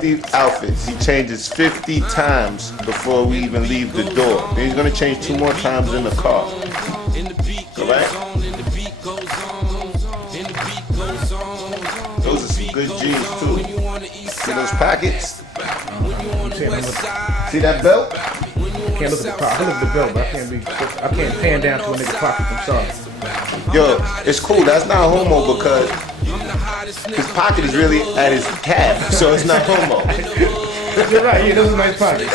50 outfits. He changes 50 times before we even leave the door. Then he's gonna change 2 more times in the car. Correct? Those are some good jeans too. See those pockets? See that belt? Can't look at the pocket. I look at the belt, but I can't pan down to a nigga pocket. I'm sorry. Yo, it's cool. That's not homo because his pocket is really at his calf, so it's not homo. You're right. Yeah, those are nice pockets.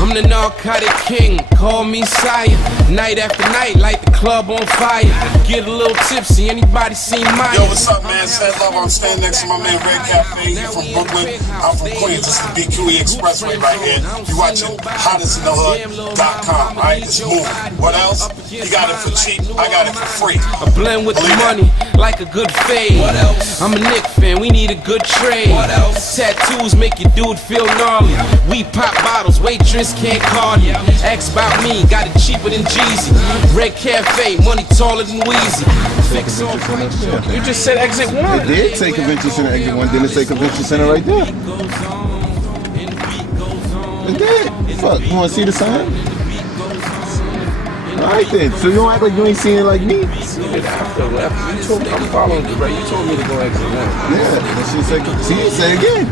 I'm the narcotic king, call me sire. Night after night, light the club on fire. Get a little tipsy, anybody seen mine? Yo, what's up, man? Said Love. I'm standing next to my man Red Cafe. He's from Brooklyn. I'm from Queens. This is the BQE Expressway right here. You watching HottestInTheHood.com, right? It's moving. What else? You got it for cheap. I got it for free. I blend with the money like a good fade. I'm a Knick fan. We need a good trade. Tattoos make your dude feel gnarly. We pop bottles. Waitress can't call you. Ask about me, got it cheaper than Jeezy. Red Cafe, money taller than Weezy. Fix on You just said exit 1. It did say Convention Center exit 1. Didn't it say Convention Center right there? It did. Fuck, you wanna see the sign? Alright then, so you don't act like you ain't seen it like me. After you told me, I'm following you, right? You told me to go exit 1. Yeah, that shit say, see it, say it again.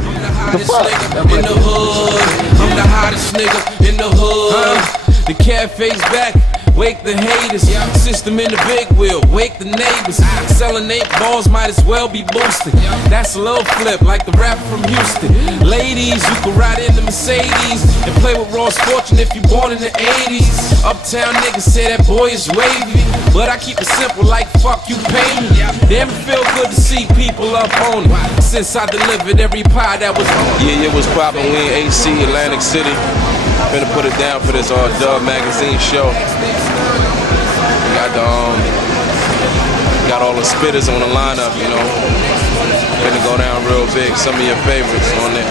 The fuck? In the hood, I'm the hottest nigga in the hood. The cafe's back, wake the haters. System in the big wheel, wake the neighbors. Selling 8 balls might as well be boosted. That's a little flip, like the rapper from Houston. Ladies, you can ride in the Mercedes and play with Ross Fortune if you born in the 80s. Uptown niggas say that boy is wavy, but I keep it simple like fuck you pay me. Damn, it feel good to see people up on it. Since I delivered every pie that was on. Yeah, it was poppin'. We in AC, Atlantic City. Finna put it down for this Dub Magazine show. We got the got all the spitters on the lineup, you know. Finna go down real big. Some of your favorites on there.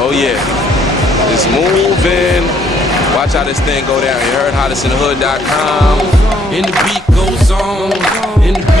Oh yeah, it's moving. Watch how this thing go down. You heard HottestInTheHood.com. And the beat goes on. And the beat.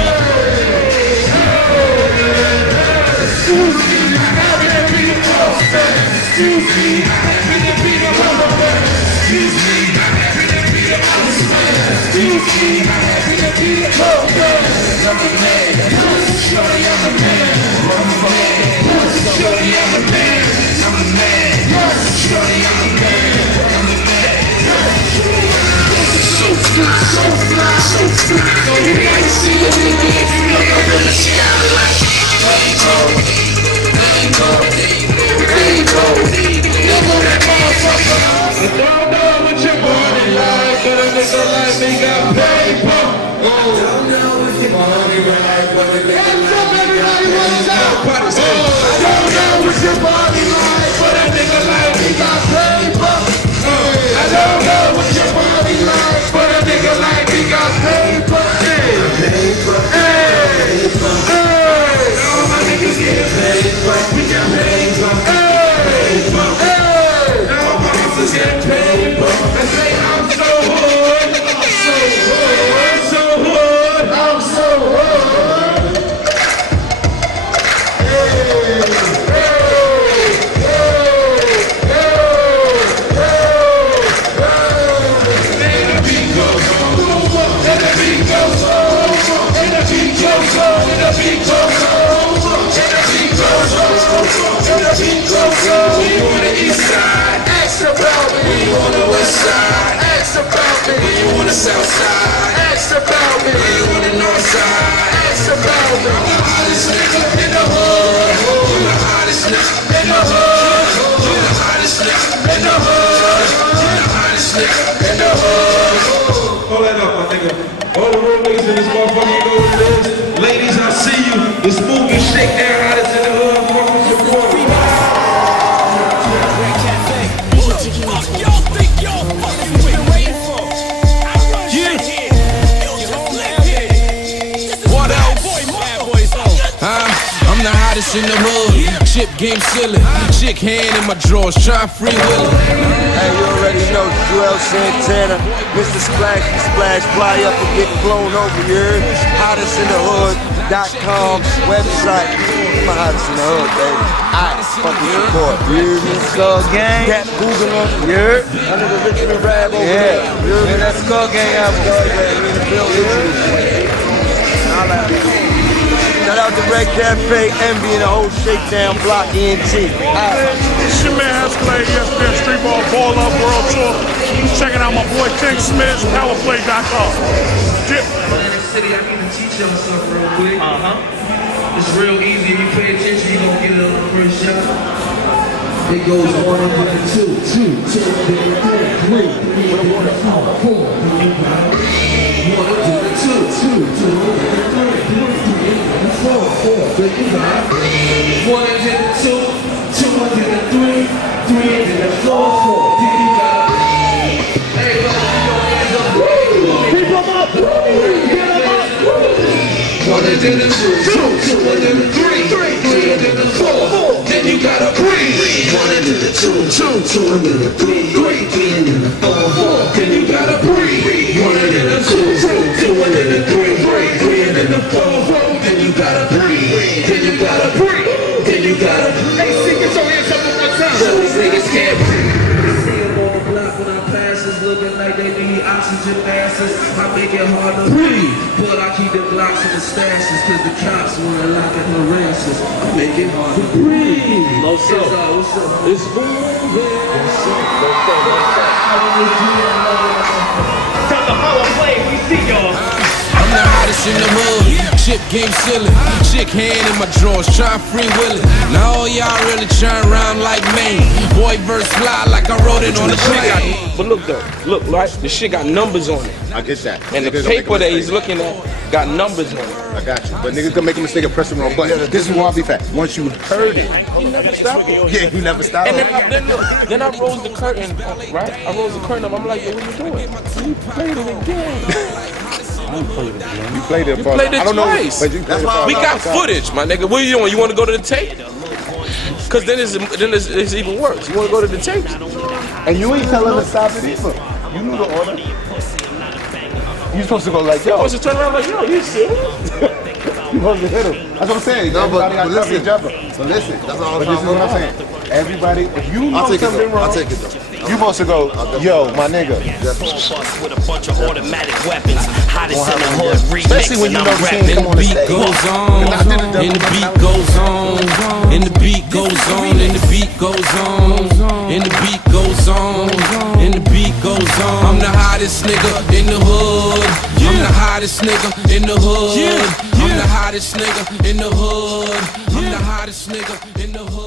Ladies, I see you. It's moving, shake that hottest in the hood. Welcome to the I'm the hottest in the hood. chip game silly. Chick hand in my drawers, try free will. Hey, you already know Joel Santana, Mr. Splashy Splash, fly up and get blown over here. HottestInTheHood.com website. My hottest in the hood, baby. Alright, fucking support. You hear me? Skull Gang. Cat Googler. You heard? I know the Richmond Rab over there. You heard me? That Skull Gang album. Skull Gang in the building. Shout out to Red Cafe, Envy, and the whole Shakedown Block, ENT. It's your man Escalade, ESPN Street Ball Ball Up World Tour. Checking out my boy King Smith, PowerPlay.com. Dip. Atlantic City, I need to teach y'all something real quick. It's real easy. If you pay attention, you're going to get it on the first shot. It goes 1 and 2, 2, 2, 3, 3, 4, 4. 1 and 2, 2, 2, 4, 4. Then you got 1 and 2, 2 and 3, 3 and 4, 4. Then you got. Hey, put your hands up. Keep them up. Get them up. 1 and 2, 2 and 3, 3 and 4. Then you gotta breathe. 1 and 2, 2 and 3, 3 and 4, 4. Then you gotta breathe. 1 and 2, 2 and 3, 3 and 4, 4. Then you gotta breathe. Then you gotta breathe. Then you gotta. Hey, sing it so hands up one time. So these niggas can't breathe. See them on the block when I pass this, looking like they need oxygen masks. I make it hard to breathe, but I keep the blocks in the stashes, cause the cops wanna lock and harass us. I make it hard to breathe. What's up? What's up? It's moving. Tell the Hall of Fame, we see y'all. I'm the hottest in the hood, chip game silly. Chick hand in my drawers, try free will it. Now all y'all really trying around like me. Boy verse fly like I wrote it on the plane. But look though, look, right? The shit got numbers on it. I get that. And the Niggas paper gonna that make a he's mistake. looking at got numbers on it. I got you. But niggas gonna make a mistake and press the wrong button. This is why I'll be fat. Once you heard it, He never stopped it. yeah, you never stop And it. then I rose the curtain, right? I rose the curtain up. I'm like, yo, what you doing? You played it again. You played it for played it I don't twice. know. But you played it for We got footage, my nigga. What are you doing? You want to go to the tape? Cause then it's even worse. You want to go to the tapes? And you ain't telling us to stop it either. You knew the order. You supposed to go like, yo. I was to turn around like, yo, you serious? You supposed to hit him. That's what I'm saying. No, but Everybody got to cover each other. But listen, that's all But this is what I'm saying. Everybody, if you know I'll take it something though. wrong, I'll take it though. you supposed to go, yo, my nigga. With a bunch of automatic weapons, hottest in the hood remix, Especially when you know the team come on the beat stage. goes on, and the beat goes on, and the beat goes on, and the beat goes on, and the beat goes on, and the beat goes on. I'm the hottest nigga in the hood. I'm the hottest nigga in the hood. I'm the hottest nigga in the hood. I'm the hottest nigga in the hood.